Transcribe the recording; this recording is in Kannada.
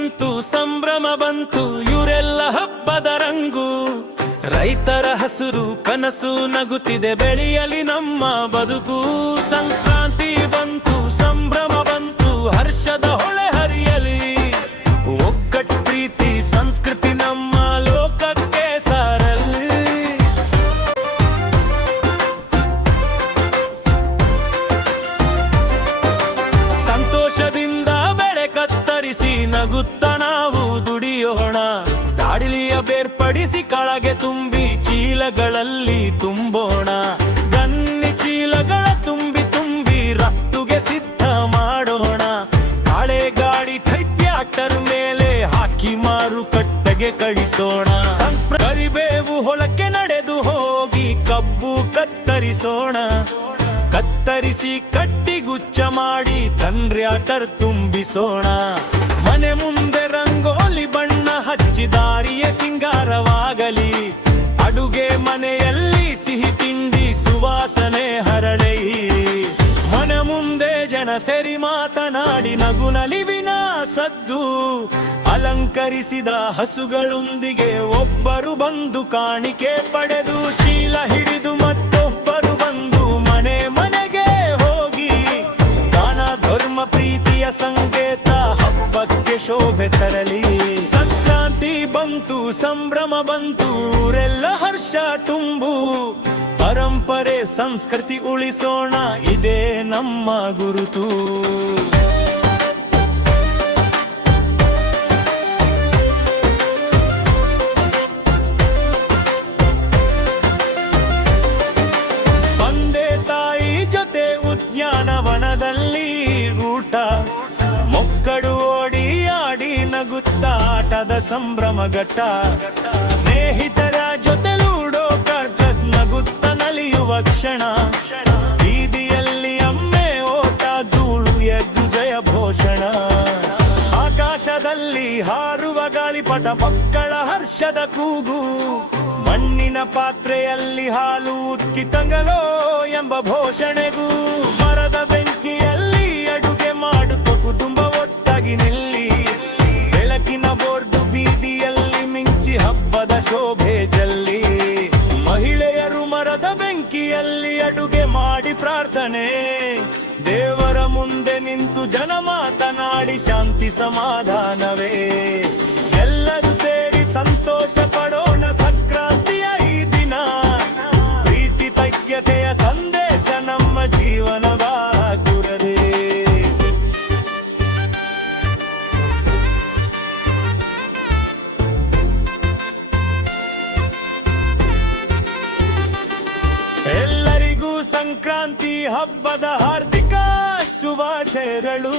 ಬಂತು ಸಂಭ್ರಮ ಬಂತು ಇವರೆಲ್ಲ ಹಬ್ಬದ ರಂಗು. ರೈತರ ಹಸುರು ಕನಸು ನಗುತ್ತಿದೆ ಬೆಳೆಯಲಿ ನಮ್ಮ ಬದುಕು. ಸಂಕ್ರಾಂತಿ ಬಂತು ಸಂಭ್ರಮ ಬಂತು ಹರ್ಷದ ಹೊಳೆ ಹರಿಯಲಿ. ಒಗ್ಗಟ್ಟು ಪ್ರೀತಿ ಸಂಸ್ಕೃತಿ ನಮ್ಮ ಲೋಕಕ್ಕೆ ಸಾರಲಿ. ಸಂತೋಷದಿಂದ ಬೆಳೆ ಕತ್ತರಿಸಿ ನಗುತ್ತ ನಾವು ದುಡಿಯೋಣ. ದಾಡಿಲಿಯ ಬೇರ್ಪಡಿಸಿ ಕಳಗೆ ತುಂಬಿ ಚೀಲಗಳಲ್ಲಿ ತುಂಬೋಣ. ಗನ್ನಿ ಚೀಲಗಳ ತುಂಬಿ ತುಂಬಿ ರಫ್ತುಗೆ ಸಿದ್ಧ ಮಾಡೋಣ. ಕಾಳೆ ಗಾಡಿ ಟ್ರ್ಯಾಕ್ಟರ್ ಮೇಲೆ ಹಾಕಿ ಮಾರುಕಟ್ಟೆಗೆ ಕಳಿಸೋಣ. ಕರಿಬೇವು ಹೊಲಕ್ಕೆ ನಡೆದು ಹೋಗಿ ಕಬ್ಬು ಕತ್ತರಿಸೋಣ. ಕತ್ತರಿಸಿ ಕಟ್ಟಿಗುಚ್ಚ ಮಾಡಿ ಟ್ರ್ಯಾಕ್ಟರ್ ತುಂಬಿಸೋಣ. ಮನೆ ಮುಂದೆ ರಂಗೋಲಿ ಬಣ್ಣ ಹಚ್ಚಿ ದಾರಿಯ ಸಿಂಗಾರವಾಗಲಿ. ಅಡುಗೆ ಮನೆಯಲ್ಲಿ ಸಿಹಿ ತಿಂಡಿ ಸುವಾಸನೆ ಹರಳಿ. ಮನೆ ಮುಂದೆ ಜನ ಸೇರಿ ಮಾತನಾಡಿ ನಗು ನಲಿವಿನ ಸದ್ದು. ಅಲಂಕರಿಸಿದ ಹಸುಗಳೊಂದಿಗೆ ಒಬ್ಬರು ಬಂದು ಕಾಣಿಕೆ ಪಡೆದು ಚೀಲ ಹಿಡಿದು ಮತ್ತೊಬ್ಬರು ಬಂದು ಮನೆ ಮನೆಗೆ ಹೋಗಿ ದಾನ ಧರ್ಮ ಪ್ರೀತಿಯ ಸಂಕೇತ ಹಬ್ಬಕ್ಕೆ ಶೋಭೆ ತರಲಿ. ಸಂಕ್ರಾಂತಿ ಬಂತು ಸಂಭ್ರಮ ಬಂತು ಊರೆಲ್ಲ ಹರ್ಷ ತುಂಬು. ಪರಂಪರೆ ಸಂಸ್ಕೃತಿ ಉಳಿಸೋಣ ಇದೇ ನಮ್ಮ ಗುರುತು. ತಂದೆ ತಾಯಿ ಜೊತೆ ಉದ್ಯಾನವನದಲ್ಲಿ ಊಟ. ಮೊಕ್ಕಡು ಓಡಿ ಆಡಿ ನಗುತ್ತ ಆಟದ ಸಂಭ್ರಮ ಘಟ್ಟ. ಸ್ನೇಹಿತರ ಜೊತೆ ಲೂಡೋ ಕಾರ್ಚಸ್ ನಗುತ್ತ ನಲಿಯುವ ಕ್ಷಣ. ಬೀದಿಯಲ್ಲಿ ಅಮ್ಮೆ ಓಟ ಧೂಳು ಎದ್ದು ಜಯ ಘೋಷಣ. ಆಕಾಶದಲ್ಲಿ ಹಾರುವ ಗಾಳಿಪಟ ಮಕ್ಕಳ ಹರ್ಷದ ಕೂಗು. ಮಣ್ಣಿನ ಪಾತ್ರೆಯಲ್ಲಿ ಹಾಲು ಉಕ್ಕಿ ತಂಗಲೋ ಎಂಬ ಘೋಷಣೆಗೂ. ಮರದ ಬೆಂಕಿಯಲ್ಲಿ ಅಡುಗೆ ಮಾಡುತ್ತ ಕುಟುಂಬ ಒಟ್ಟಾಗಿ ನಿಲ್ಲಿ. ಬೆಳಕಿನ ಬೋರ್ಡು ಬೀದಿಯಲ್ಲಿ ಮಿಂಚಿ ಹಬ್ಬದ ಶೋಭೆ ಜಲ್ಲಿ. ಮಹಿಳೆಯರು ಮರದ ಬೆಂಕಿಯಲ್ಲಿ ಅಡುಗೆ ಮಾಡಿ ಪ್ರಾರ್ಥನೆ. ದೇವರ ಮುಂದೆ ನಿಂತು ಜನ ಮಾತನಾಡಿ ಶಾಂತಿ ಸಮಾಧಾನವೇ. ಎಲ್ಲರೂ ಸೇರಿ ಸಂತೋಷ ಪಡೋಣ ಸಂಕ್ರಾಂತಿಯ ಈ ದಿನ. ಪ್ರೀತಿ ಐಕ್ಯತೆಯ ಸಂದೇಶ ನಮ್ಮ ಜೀವನವಾಗುತ್ತದೆ. ಎಲ್ಲರಿಗೂ ಸಂಕ್ರಾಂತಿ ಹಬ್ಬದ ಹಾರ್ದಿಕ ಶುಭಾಶಯಗಳು.